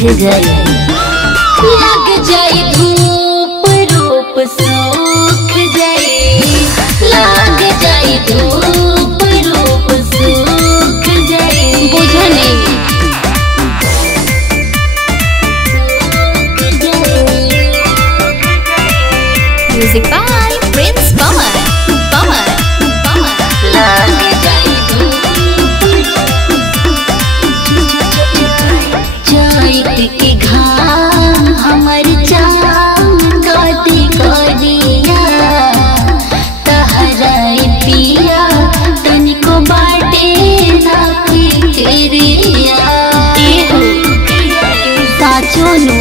गए, लग जाए धूप रूप सूख जाए, लग जाए धूप रूप सूख जाए। बुझने म्यूजिक बाय प्रिंस पवन पवन पवन। लग जाए चैत के घाम हमर चाम काटी करिया, तहराए पिया तनिको बाटे ना फिक्रिया। साचो नु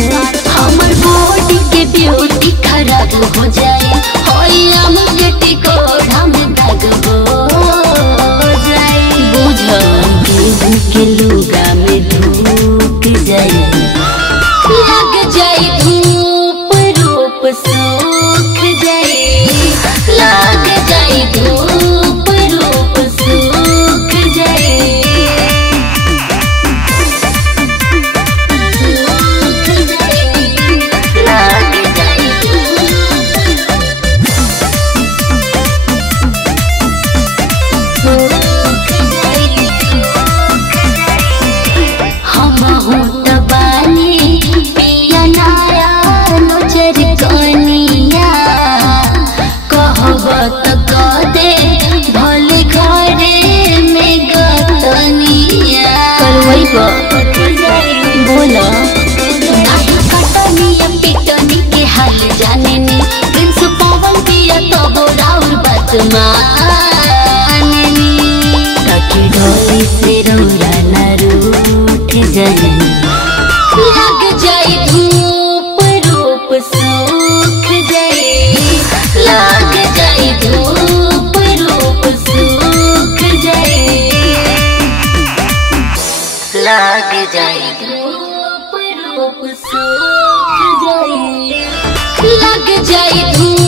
हमर बॉडी के ब्यूटी खराब हो जाए, होया मुझे को ढंग दाग हो जाए। बुझ के लुगा में धूप जाए, लग जाए धूप रूप सूख जाए, लग जाए धूप रूप सूख जाए। बोला कटनिया पिटनी के हाल जाने नी, प्रिंस पवन पिया तो बोराउर बात माने नी। ताकि ढोली से रौरा न रूठ जाए, लग जाए धूप रूप सूख जाए, लग जाए धूप रूप सूख जाए, लग जाए धूप रूप सूख जाए, लग जाए धूप।